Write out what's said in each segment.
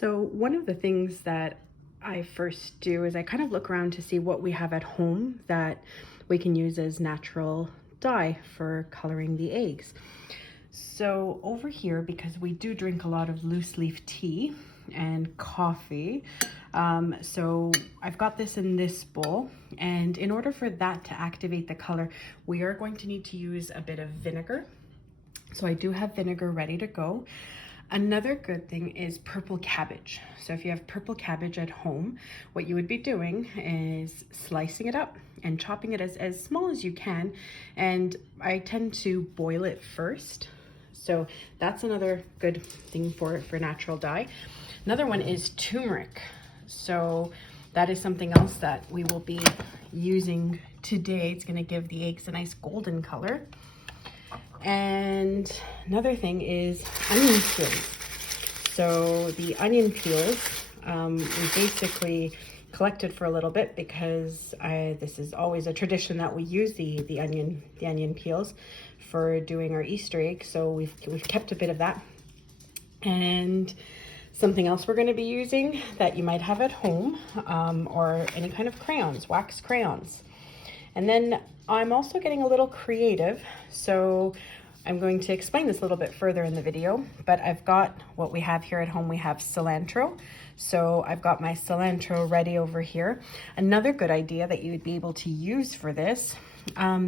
So one of the things that I first do is I kind of look around to see what we have at home that we can use as natural dye for coloring the eggs. So over here, because we do drink a lot of loose leaf tea and coffee, so I've got this in this bowl, and in order for that to activate the color, we are going to need to use a bit of vinegar. So I do have vinegar ready to go. Another good thing is purple cabbage. So if you have purple cabbage at home, what you would be doing is slicing it up and chopping it as small as you can. And I tend to boil it first. So that's another good thing for natural dye. Another one is turmeric. So that is something else that we will be using today. It's gonna give the eggs a nice golden color. And another thing is onion peels. So the onion peels, we basically collected for a little bit because this is always a tradition that we use the onion peels for doing our Easter egg. So we've kept a bit of that. And something else we're going to be using that you might have at home, or any kind of crayons, wax crayons. And then I'm also getting a little creative, so I'm going to explain this a little bit further in the video, but I've got what we have here at home. We have cilantro. So I've got my cilantro ready over here. Another good idea that you would be able to use for this,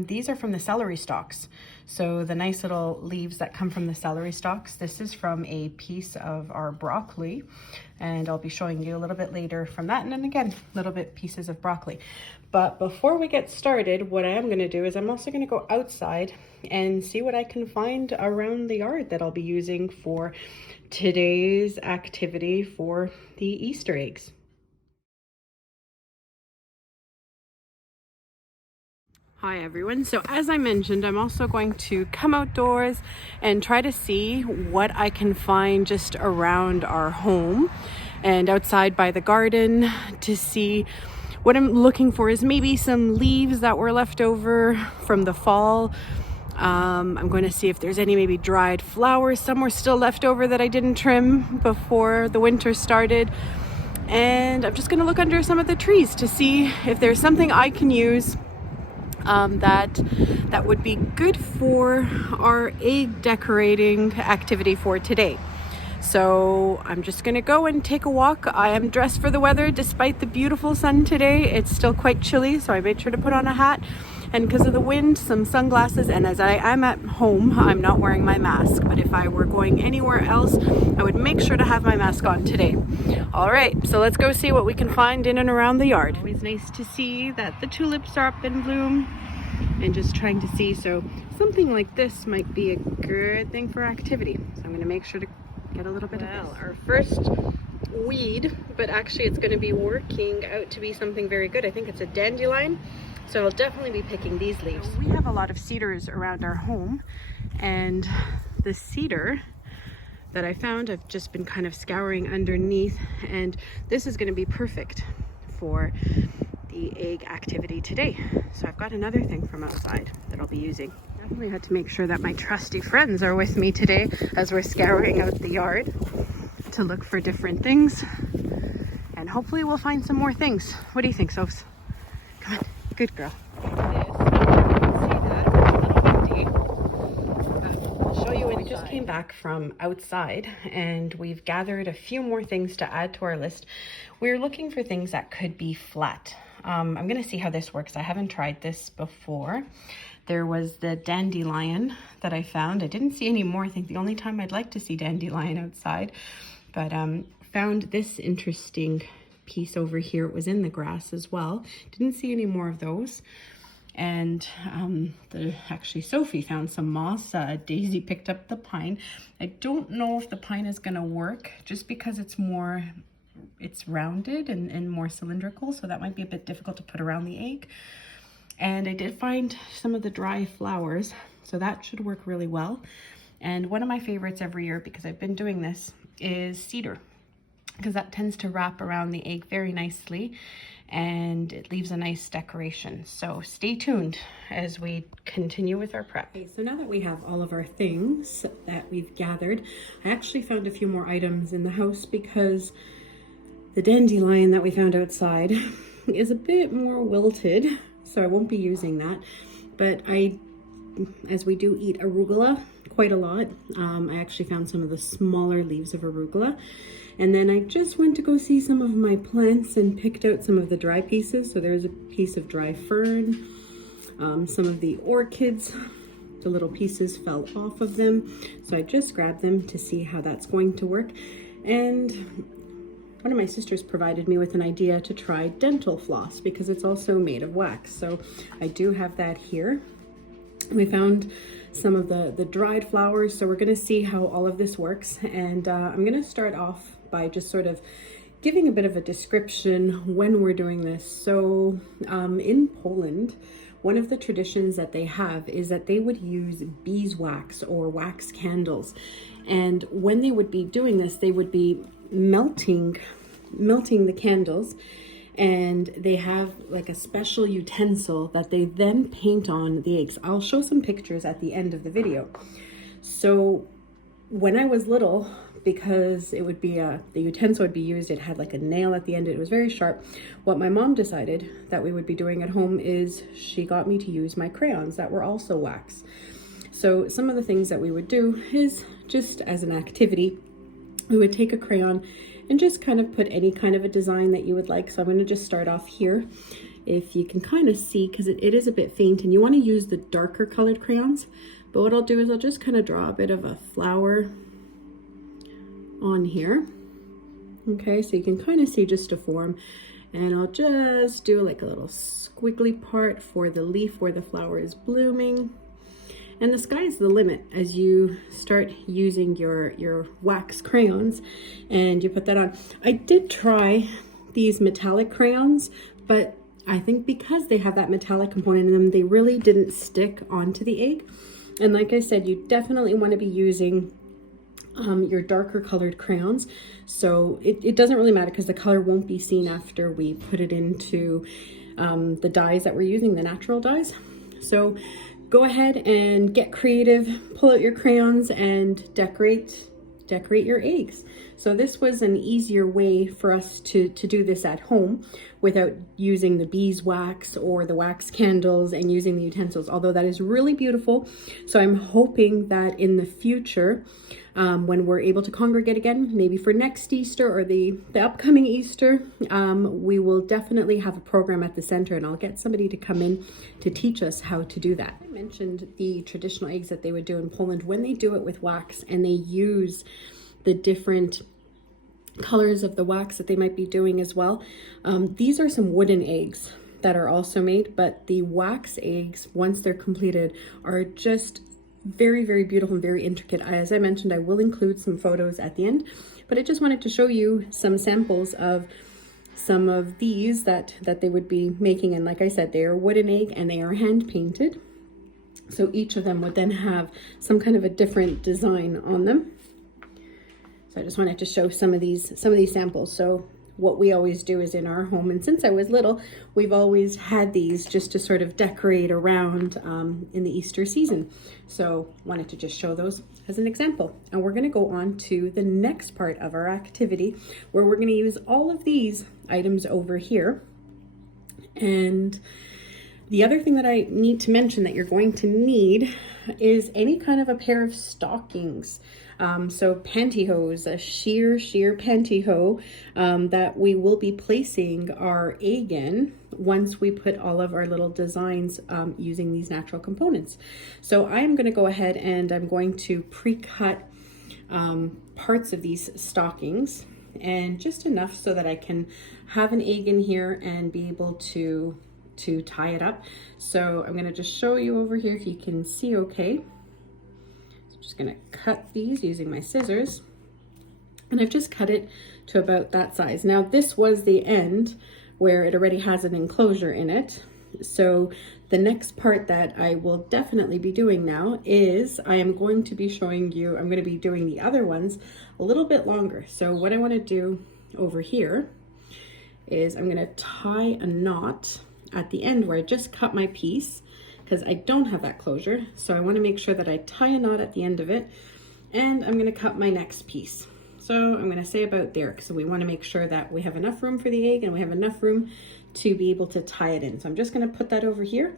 these are from the celery stalks. So the nice little leaves that come from the celery stalks, this is from a piece of our broccoli, and I'll be showing you a little bit later from that, and then again, little bit pieces of broccoli. But before we get started, what I am going to do is I'm also going to go outside and see what I can find around the yard that I'll be using for today's activity for the Easter eggs. Hi everyone. So as I mentioned, I'm also going to come outdoors and try to see what I can find just around our home and outside by the garden to see what I'm looking for is maybe some leaves that were left over from the fall. I'm going to see if there's any maybe dried flowers. Some were still left over that I didn't trim before the winter started. And I'm just going to look under some of the trees to see if there's something I can use that would be good for our egg decorating activity for today. So I'm just gonna go and take a walk. I am dressed for the weather despite the beautiful sun today. It's still quite chilly, so I made sure to put on a hat, and because of the wind, some sunglasses. And as I'm at home, I'm not wearing my mask, but if I were going anywhere else, I would make sure to have my mask on today. All right, so let's go see what we can find in and around the yard. Always nice to see that the tulips are up in bloom, and just trying to see, so something like this might be a good thing for activity. So I'm gonna make sure to get a little bit of this. Our first weed, but actually it's going to be working out to be something very good. I think it's a dandelion, so I'll definitely be picking these leaves. We have a lot of cedars around our home, and the cedar that I found, I've just been kind of scouring underneath, and this is going to be perfect for the egg activity today. So I've got another thing from outside that I'll be using. Definitely had to make sure that my trusty friends are with me today as we're scouring out the yard to look for different things, and hopefully we'll find some more things. What do you think, Sophs? Come on, good girl. We just came back from outside and we've gathered a few more things to add to our list. We're looking for things that could be flat. I'm gonna see how this works. I haven't tried this before. There was the dandelion that I found. I didn't see any more. I think the only time I'd like to see dandelion outside, but found this interesting piece over here. It was in the grass as well. Didn't see any more of those. And actually Sophie found some moss. Daisy picked up the pine. I don't know if the pine is gonna work just because it's rounded and more cylindrical, so that might be a bit difficult to put around the egg. And I did find some of the dry flowers, so that should work really well. And one of my favorites every year, because I've been doing this, is cedar, because that tends to wrap around the egg very nicely. and it leaves a nice decoration. So stay tuned as we continue with our prep. Okay, so now that we have all of our things that we've gathered, I actually found a few more items in the house because the dandelion that we found outside is a bit more wilted, so I won't be using that. But as we do eat arugula quite a lot, I actually found some of the smaller leaves of arugula. And then I just went to go see some of my plants and picked out some of the dry pieces. So there's a piece of dry fern, some of the orchids, the little pieces fell off of them. So I just grabbed them to see how that's going to work. And one of my sisters provided me with an idea to try dental floss because it's also made of wax. So I do have that here. We found some of the dried flowers, so we're going to see how all of this works. And I'm going to start off by just sort of giving a bit of a description when we're doing this. So in Poland, one of the traditions that they have is that they would use beeswax or wax candles. And when they would be doing this, they would be melting the candles, and they have like a special utensil that they then paint on the eggs. I'll show some pictures at the end of the video. So when I was little, because it would be the utensil would be used, it had like a nail at the end, it was very sharp. What my mom decided that we would be doing at home is she got me to use my crayons that were also wax. So some of the things that we would do is, just as an activity, we would take a crayon and just kind of put any kind of a design that you would like. So I'm going to just start off here. If you can kind of see, because it is a bit faint, and you want to use the darker colored crayons. But what I'll do is I'll just kind of draw a bit of a flower on here. Okay, so you can kind of see just a form. And I'll just do like a little squiggly part for the leaf where the flower is blooming. And the sky's the limit as you start using your wax crayons and you put that on. I did try these metallic crayons, but I think because they have that metallic component in them, they really didn't stick onto the egg. And like I said, you definitely want to be using your darker colored crayons. So it doesn't really matter because the color won't be seen after we put it into the dyes that we're using, the natural dyes. So go ahead and get creative, pull out your crayons and decorate your eggs. So this was an easier way for us to do this at home without using the beeswax or the wax candles and using the utensils, although that is really beautiful. So I'm hoping that in the future, when we're able to congregate again, maybe for next Easter or the upcoming Easter, we will definitely have a program at the center, and I'll get somebody to come in to teach us how to do that. I mentioned the traditional eggs that they would do in Poland. When they do it with wax and they use the different colors of the wax that they might be doing as well, these are some wooden eggs that are also made, but the wax eggs, once they're completed, are just very, very beautiful and very intricate. As I mentioned, I will include some photos at the end, but I just wanted to show you some samples of some of these that they would be making. And like I said, they are wooden egg and they are hand painted. So each of them would then have some kind of a different design on them. So I just wanted to show some of these samples. So what we always do is in our home, and since I was little, we've always had these just to sort of decorate around in the Easter season. So wanted to just show those as an example. And we're going to go on to the next part of our activity, where we're going to use all of these items over here. And the other thing that I need to mention that you're going to need is any kind of a pair of stockings. So pantyhose, a sheer pantyhose that we will be placing our egg in once we put all of our little designs using these natural components. So I am going to go ahead and I'm going to pre-cut parts of these stockings, and just enough so that I can have an egg in here and be able to tie it up. So I'm going to just show you over here if you can see okay. Just going to cut these using my scissors, and I've just cut it to about that size. Now this was the end where it already has an enclosure in it. So the next part that I will definitely be doing now is I am going to be showing you, I'm going to be doing the other ones a little bit longer. So what I want to do over here is I'm gonna tie a knot at the end where I just cut my piece, because I don't have that closure. So I wanna make sure that I tie a knot at the end of it, and I'm gonna cut my next piece. So I'm gonna say about there, because we wanna make sure that we have enough room for the egg and we have enough room to be able to tie it in. So I'm just gonna put that over here,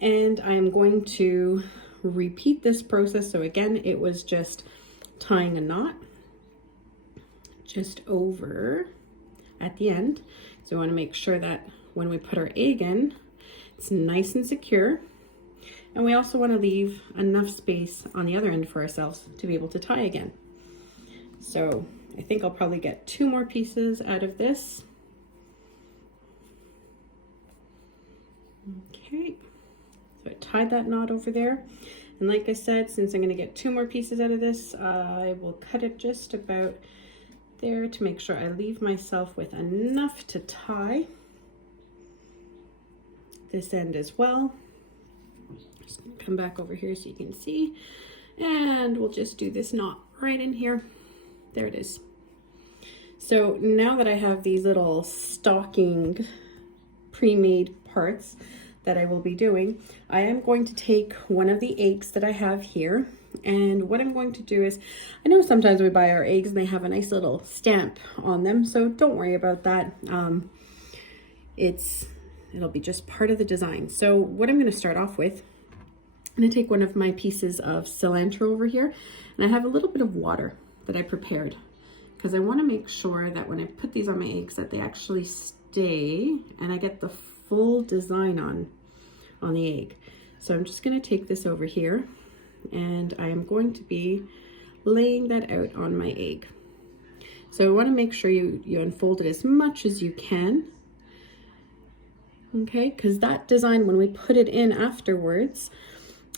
and I'm going to repeat this process. So again, it was just tying a knot just over at the end. So we want to make sure that when we put our egg in, it's nice and secure. And we also want to leave enough space on the other end for ourselves to be able to tie again. So I think I'll probably get 2 more pieces out of this. Okay, so I tied that knot over there. And like I said, since I'm going to get 2 more pieces out of this, I will cut it just about there to make sure I leave myself with enough to tie this end as well. Just gonna come back over here so you can see, and we'll just do this knot right in here. There it is. So now that I have these little stocking pre-made parts that I will be doing, I am going to take one of the eggs that I have here, and what I'm going to do is, I know sometimes we buy our eggs and they have a nice little stamp on them, so don't worry about that. It'll be just part of the design. So what I'm going to start off with, I'm going to take one of my pieces of cilantro over here, and I have a little bit of water that I prepared, because I want to make sure that when I put these on my eggs that they actually stay and I get the full design on the egg. So I'm just going to take this over here, and I am going to be laying that out on my egg. So I want to make sure you unfold it as much as you can. Okay, because that design, when we put it in afterwards,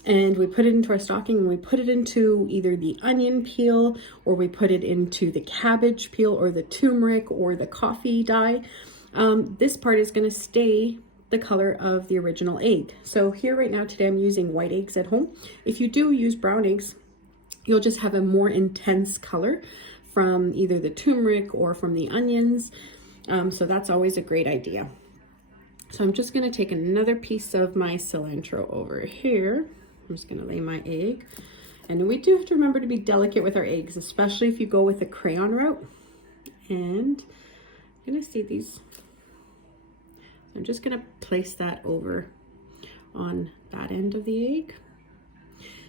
and we put it into our stocking, and we put it into either the onion peel, or we put it into the cabbage peel, or the turmeric, or the coffee dye, this part is going to stay the color of the original egg. So here right now today I'm using white eggs at home. If you do use brown eggs, you'll just have a more intense color from either the turmeric or from the onions. So that's always a great idea. So I'm just going to take another piece of my cilantro over here. I'm just going to lay my egg. And we do have to remember to be delicate with our eggs, especially if you go with a crayon route. And I'm going to see these. I'm just going to place that over on that end of the egg.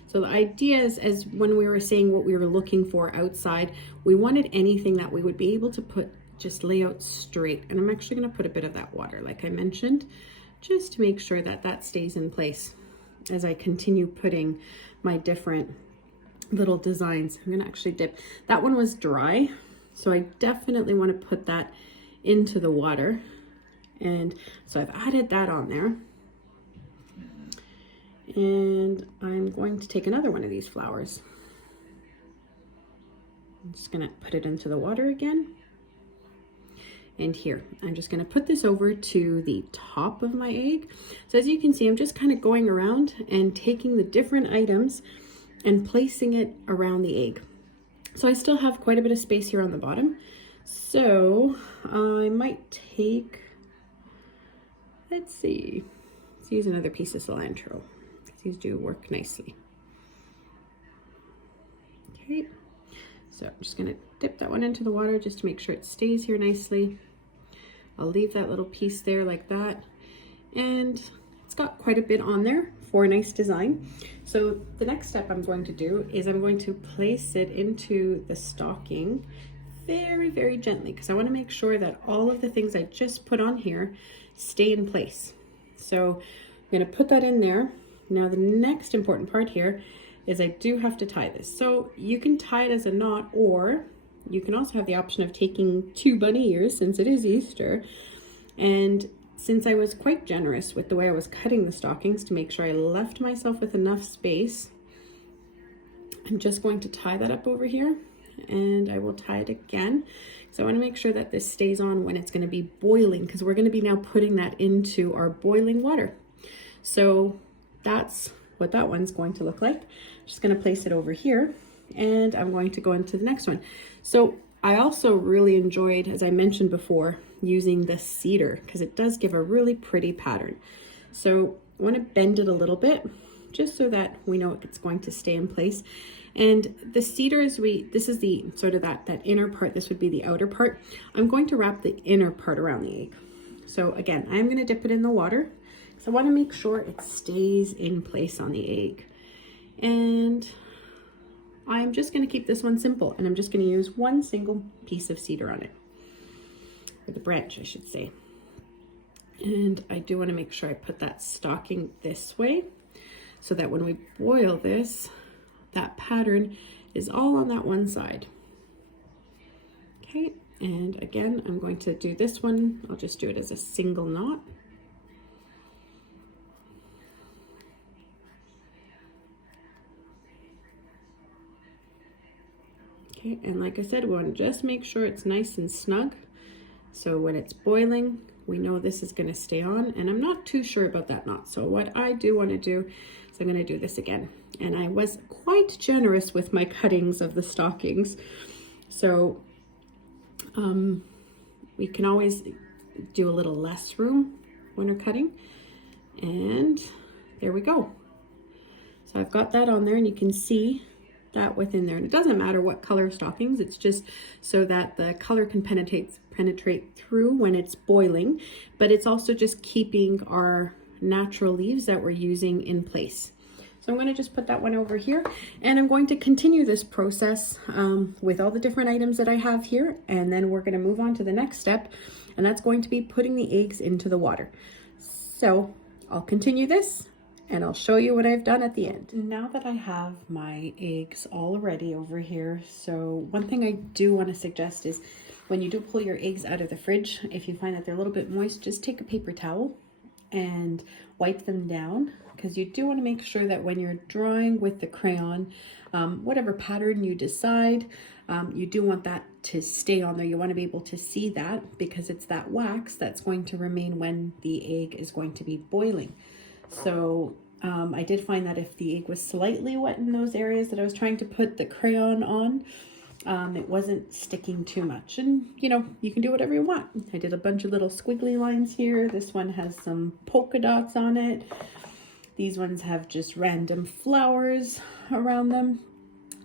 So the idea is, as when we were saying what we were looking for outside, we wanted anything that we would be able to just lay out straight. And I'm actually going to put a bit of that water, like I mentioned, just to make sure that that stays in place as I continue putting my different little designs. I'm going to actually dip. That one was dry, so I definitely want to put that into the water. And so I've added that on there. And I'm going to take another one of these flowers. I'm just going to put it into the water again. And here, I'm just going to put this over to the top of my egg. So as you can see, I'm just kind of going around and taking the different items and placing it around the egg. So I still have quite a bit of space here on the bottom. So I might take, let's see, let's use another piece of cilantro. These do work nicely. Okay, so I'm just going to dip that one into the water just to make sure it stays here nicely. I'll leave that little piece there like that. And it's got quite a bit on there for a nice design. So the next step I'm going to do is I'm going to place it into the stocking very, very gently, because I want to make sure that all of the things I just put on here stay in place. So I'm going to put that in there. Now the next important part here is I do have to tie this. So you can tie it as a knot, or you can also have the option of taking 2 bunny ears, since it is Easter. And since I was quite generous with the way I was cutting the stockings to make sure I left myself with enough space, I'm just going to tie that up over here, and I will tie it again. So I want to make sure that this stays on when it's going to be boiling, because we're going to be now putting that into our boiling water. So that's what that one's going to look like. I'm just going to place it over here, and I'm going to go into the next one. So I also really enjoyed, as I mentioned before, using the cedar because it does give a really pretty pattern. So I want to bend it a little bit just so that we know it's going to stay in place. And the cedar is this is the sort of that inner part. This would be the outer part. I'm going to wrap the inner part around the egg. So again, I'm going to dip it in the water. So I want to make sure it stays in place on the egg. And I'm just going to keep this one simple, and I'm just going to use one single piece of cedar on it, or the branch, I should say. And I do want to make sure I put that stocking this way so that when we boil this, that pattern is all on that one side. Okay, and again, I'm going to do this one. I'll just do it as a single knot. Okay, and like I said, we want to just make sure it's nice and snug. So when it's boiling, we know this is going to stay on, and I'm not too sure about that knot. So what I do want to do is I'm going to do this again. And I was quite generous with my cuttings of the stockings. So we can always do a little less room when we're cutting. And there we go. So I've got that on there, and you can see that within there. And it doesn't matter what color stockings, it's just so that the color can penetrate through when it's boiling, but it's also just keeping our natural leaves that we're using in place. So I'm going to just put that one over here, and I'm going to continue this process with all the different items that I have here, and then we're going to move on to the next step, and that's going to be putting the eggs into the water. So I'll continue this, and I'll show you what I've done at the end. Now that I have my eggs all ready over here, so one thing I do want to suggest is when you do pull your eggs out of the fridge, if you find that they're a little bit moist, just take a paper towel and wipe them down, because you do want to make sure that when you're drawing with the crayon, whatever pattern you decide, you do want that to stay on there. You want to be able to see that, because it's that wax that's going to remain when the egg is going to be boiling. So I did find that if the egg was slightly wet in those areas that I was trying to put the crayon on, it wasn't sticking too much. And you know, you can do whatever you want. I did a bunch of little squiggly lines here. This one has some polka dots on it. These ones have just random flowers around them.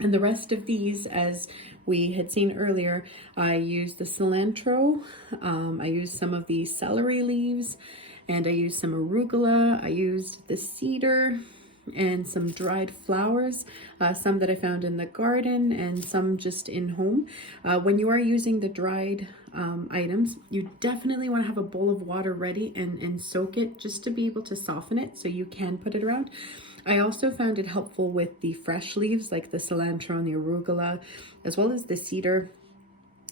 And the rest of these, as we had seen earlier, I used the cilantro, I used some of the celery leaves, and I used some arugula. I used the cedar and some dried flowers, some that I found in the garden and some just in home. When you are using the dried items, you definitely want to have a bowl of water ready and soak it just to be able to soften it so you can put it around. I also found it helpful with the fresh leaves like the cilantro and the arugula, as well as the cedar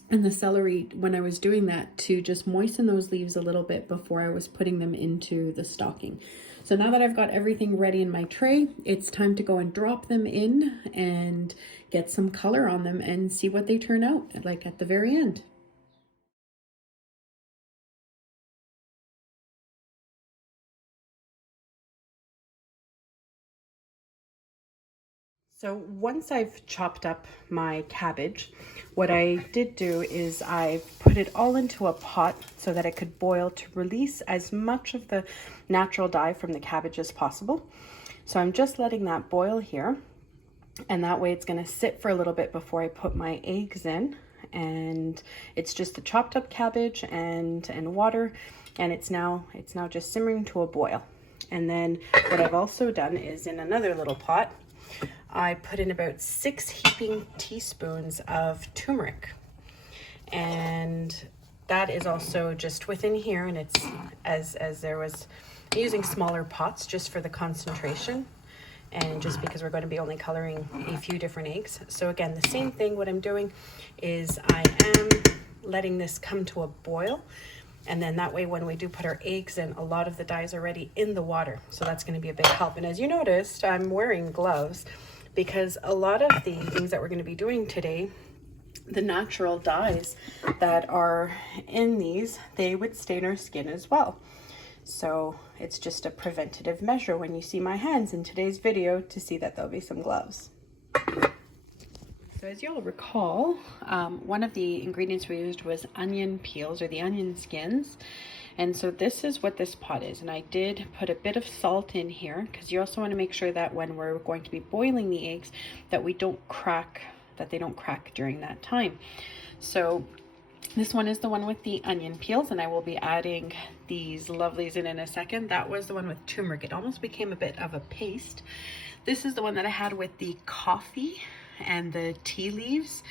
and the celery, when I was doing that, to just moisten those leaves a little bit before I was putting them into the stocking. So now that I've got everything ready in my tray, it's time to go and drop them in and get some color on them and see what they turn out like at the very end. So once I've chopped up my cabbage, what I did do is I put it all into a pot so that it could boil to release as much of the natural dye from the cabbage as possible. So I'm just letting that boil here, and that way it's going to sit for a little bit before I put my eggs in. And it's just the chopped up cabbage and water, and it's now just simmering to a boil. And then what I've also done is in another little pot, I put in about 6 heaping teaspoons of turmeric, and that is also just within here. And it's as there was using smaller pots just for the concentration, and just because we're going to be only coloring a few different eggs. So again, the same thing. What I'm doing is I am letting this come to a boil, and then that way when we do put our eggs in, a lot of the dye is already in the water, so that's going to be a big help. And as you noticed, I'm wearing gloves because a lot of the things that we're going to be doing today, the natural dyes that are in these, they would stain our skin as well. So it's just a preventative measure when you see my hands in today's video to see that there'll be some gloves. So as you all recall, one of the ingredients we used was onion peels or the onion skins. And so this is what this pot is. And I did put a bit of salt in here because you also want to make sure that when we're going to be boiling the eggs that we don't crack, that they don't crack during that time. So this one is the one with the onion peels, and I will be adding these lovelies in a second. That was the one with turmeric. It almost became a bit of a paste. This is the one that I had with the coffee and the tea leaves.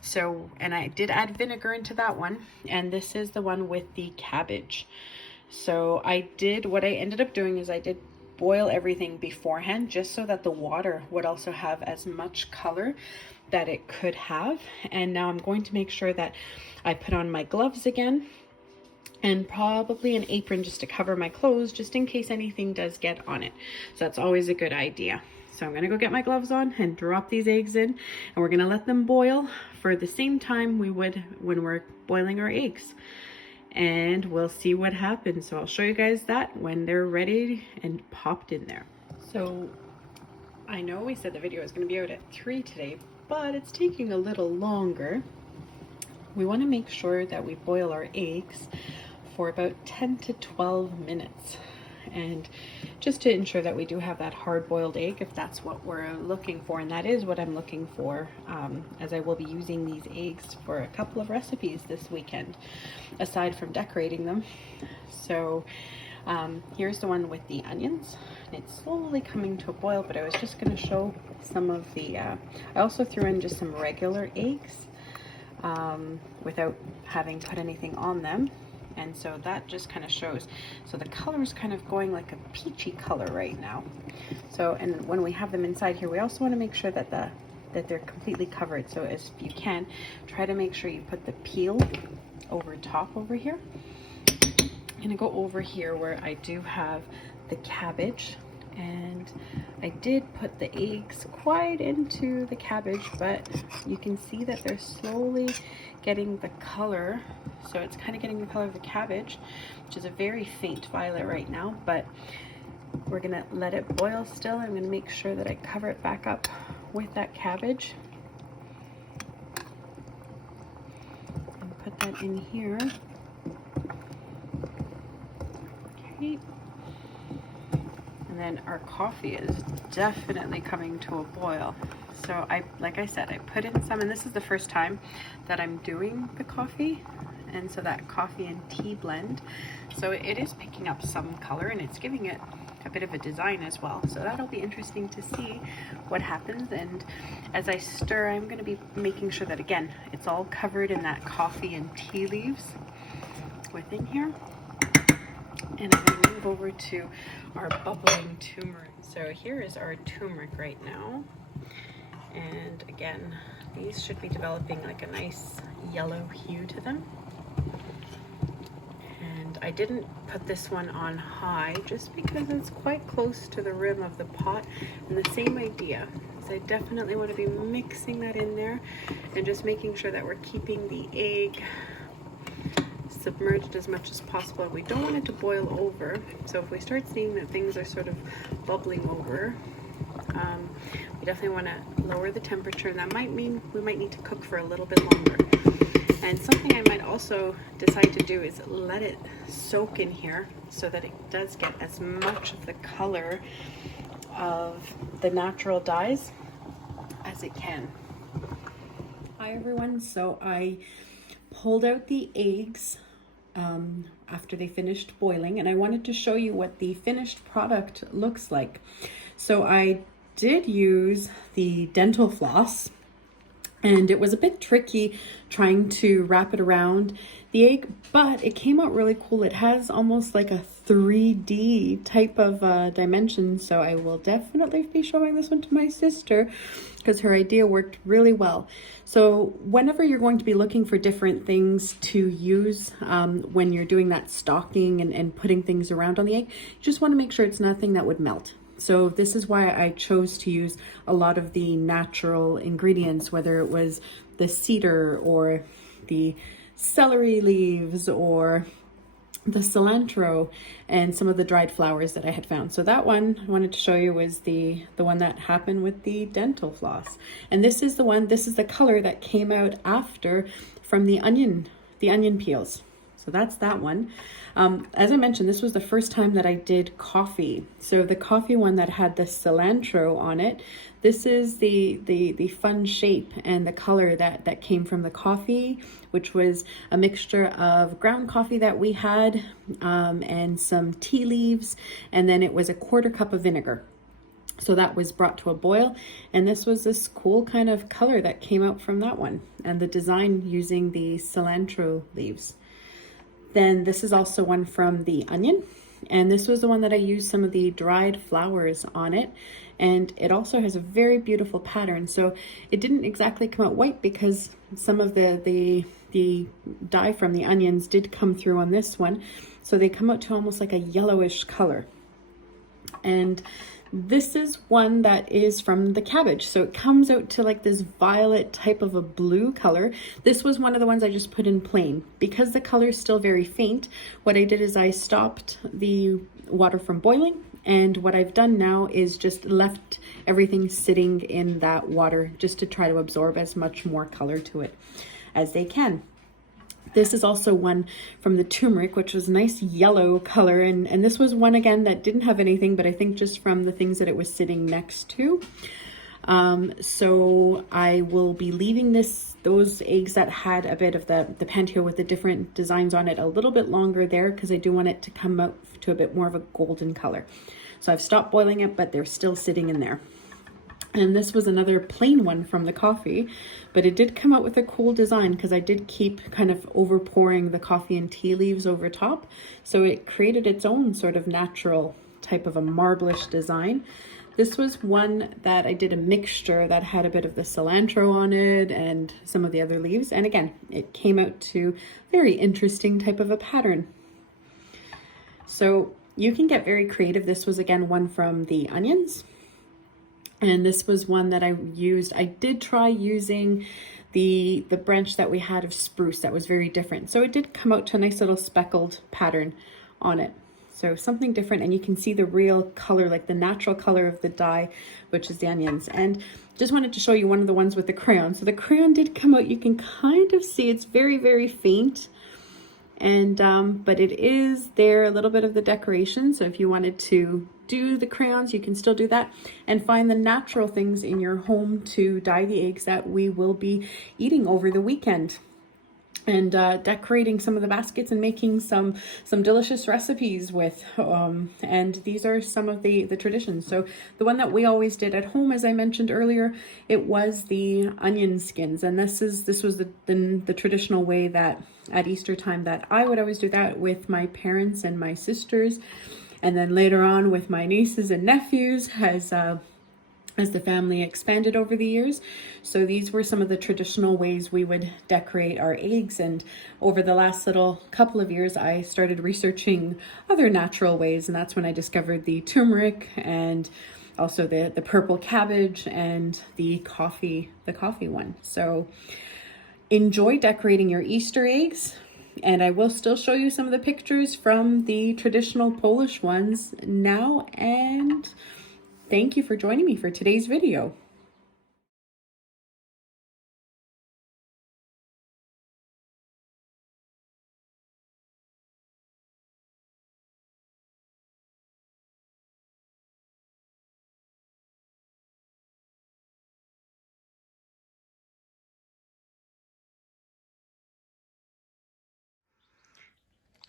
So, and I did add vinegar into that one. And this is the one with the cabbage. So what I ended up doing is I did boil everything beforehand just so that the water would also have as much color that it could have. And now I'm going to make sure that I put on my gloves again and probably an apron just to cover my clothes just in case anything does get on it. So that's always a good idea. So I'm gonna go get my gloves on and drop these eggs in, and we're gonna let them boil for the same time we would when we're boiling our eggs. And we'll see what happens. So I'll show you guys that when they're ready and popped in there. So I know we said the video is gonna be out at 3 today, but it's taking a little longer. We wanna make sure that we boil our eggs for about 10 to 12 minutes. And just to ensure that we do have that hard-boiled egg, if that's what we're looking for, and that is what I'm looking for, as I will be using these eggs for a couple of recipes this weekend, aside from decorating them. So here's the one with the onions, and it's slowly coming to a boil, but I was just going to show some of the, I also threw in just some regular eggs without having put anything on them. And so that just kind of shows. So the color is kind of going like a peachy color right now. So, and when we have them inside here, we also want to make sure that they're completely covered. So as you can, try to make sure you put the peel over top over here. I'm gonna go over here where I do have the cabbage, and I did put the eggs quite into the cabbage, but you can see that they're slowly getting the color. So it's kind of getting the color of the cabbage, which is a very faint violet right now, but we're gonna let it boil still. I'm gonna make sure that I cover it back up with that cabbage and put that in here. Okay. And then our coffee is definitely coming to a boil. So like I said, I put in some, and this is the first time that I'm doing the coffee. And so that coffee and tea blend. So it is picking up some color, and it's giving it a bit of a design as well. So that'll be interesting to see what happens. And as I stir, I'm going to be making sure that, again, it's all covered in that coffee and tea leaves within here. And I'm going to move over to our bubbling turmeric. So here is our turmeric right now. And again, these should be developing like a nice yellow hue to them. And I didn't put this one on high just because it's quite close to the rim of the pot. And the same idea is I definitely want to be mixing that in there and just making sure that we're keeping the egg submerged as much as possible. We don't want it to boil over. So if we start seeing that things are sort of bubbling over, we definitely want to lower the temperature, and that might mean we might need to cook for a little bit longer. And something I might also decide to do is let it soak in here so that it does get as much of the color of the natural dyes as it can. Hi everyone, so I pulled out the eggs after they finished boiling, and I wanted to show you what the finished product looks like. So I did use the dental floss, and it was a bit tricky trying to wrap it around the egg, but it came out really cool. It has almost like a 3D type of dimension, so I will definitely be showing this one to my sister because her idea worked really well. So whenever you're going to be looking for different things to use when you're doing that stocking and putting things around on the egg, you just want to make sure it's nothing that would melt. So this is why I chose to use a lot of the natural ingredients, whether it was the cedar or the celery leaves or the cilantro and some of the dried flowers that I had found. So that one I wanted to show you was the one that happened with the dental floss. And this is the one, this is the color that came out after from the onion peels. So that's that one. As I mentioned, this was the first time that I did coffee. So the coffee one that had the cilantro on it, this is the fun shape and the color that came from the coffee, which was a mixture of ground coffee that we had and some tea leaves, and then it was a 1/4 cup of vinegar. So that was brought to a boil, and this was this cool kind of color that came out from that one, and the design using the cilantro leaves. Then this is also one from the onion, and this was the one that I used some of the dried flowers on it, and it also has a very beautiful pattern. So it didn't exactly come out white because some of the dye from the onions did come through on this one, so they come out to almost like a yellowish color. And this is one that is from the cabbage. So it comes out to like this violet type of a blue color. This was one of the ones I just put in plain. Because the color is still very faint, what I did is I stopped the water from boiling. And what I've done now is just left everything sitting in that water just to try to absorb as much more color to it as they can. This is also one from the turmeric, which was a nice yellow color. And this was one, again, that didn't have anything, but I think just from the things that it was sitting next to. So I will be leaving those eggs that had a bit of the pantio with the different designs on it a little bit longer there, because I do want it to come out to a bit more of a golden color. So I've stopped boiling it, but they're still sitting in there. And this was another plain one from the coffee, but it did come out with a cool design because I did keep kind of over pouring the coffee and tea leaves over top. So it created its own sort of natural type of a marblish design. This was one that I did a mixture that had a bit of the cilantro on it and some of the other leaves. And again, it came out to very interesting type of a pattern. So you can get very creative. This was again one from the onions. And this was one that I used. I did try using the branch that we had of spruce that was very different. So it did come out to a nice little speckled pattern on it. So something different, and you can see the real color, like the natural color of the dye, which is the onions. And just wanted to show you one of the ones with the crayon. So the crayon did come out, you can kind of see it's very, very faint. And but it is there, a little bit of the decoration. So if you wanted to do the crayons, you can still do that, and find the natural things in your home to dye the eggs that we will be eating over the weekend. And decorating some of the baskets and making some delicious recipes with. And these are some of the traditions. So the one that we always did at home, as I mentioned earlier, it was the onion skins. And this was the traditional way that at Easter time that I would always do that with my parents and my sisters. And then later on with my nieces and nephews as the family expanded over the years. So these were some of the traditional ways we would decorate our eggs. And over the last little couple of years, I started researching other natural ways. And that's when I discovered the turmeric and also the purple cabbage and the coffee one. So enjoy decorating your Easter eggs. And I will still show you some of the pictures from the traditional Polish ones now. And thank you for joining me for today's video.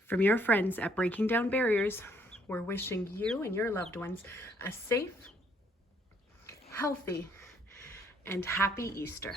From your friends at Breaking Down Barriers, we're wishing you and your loved ones a safe, healthy, and happy Easter.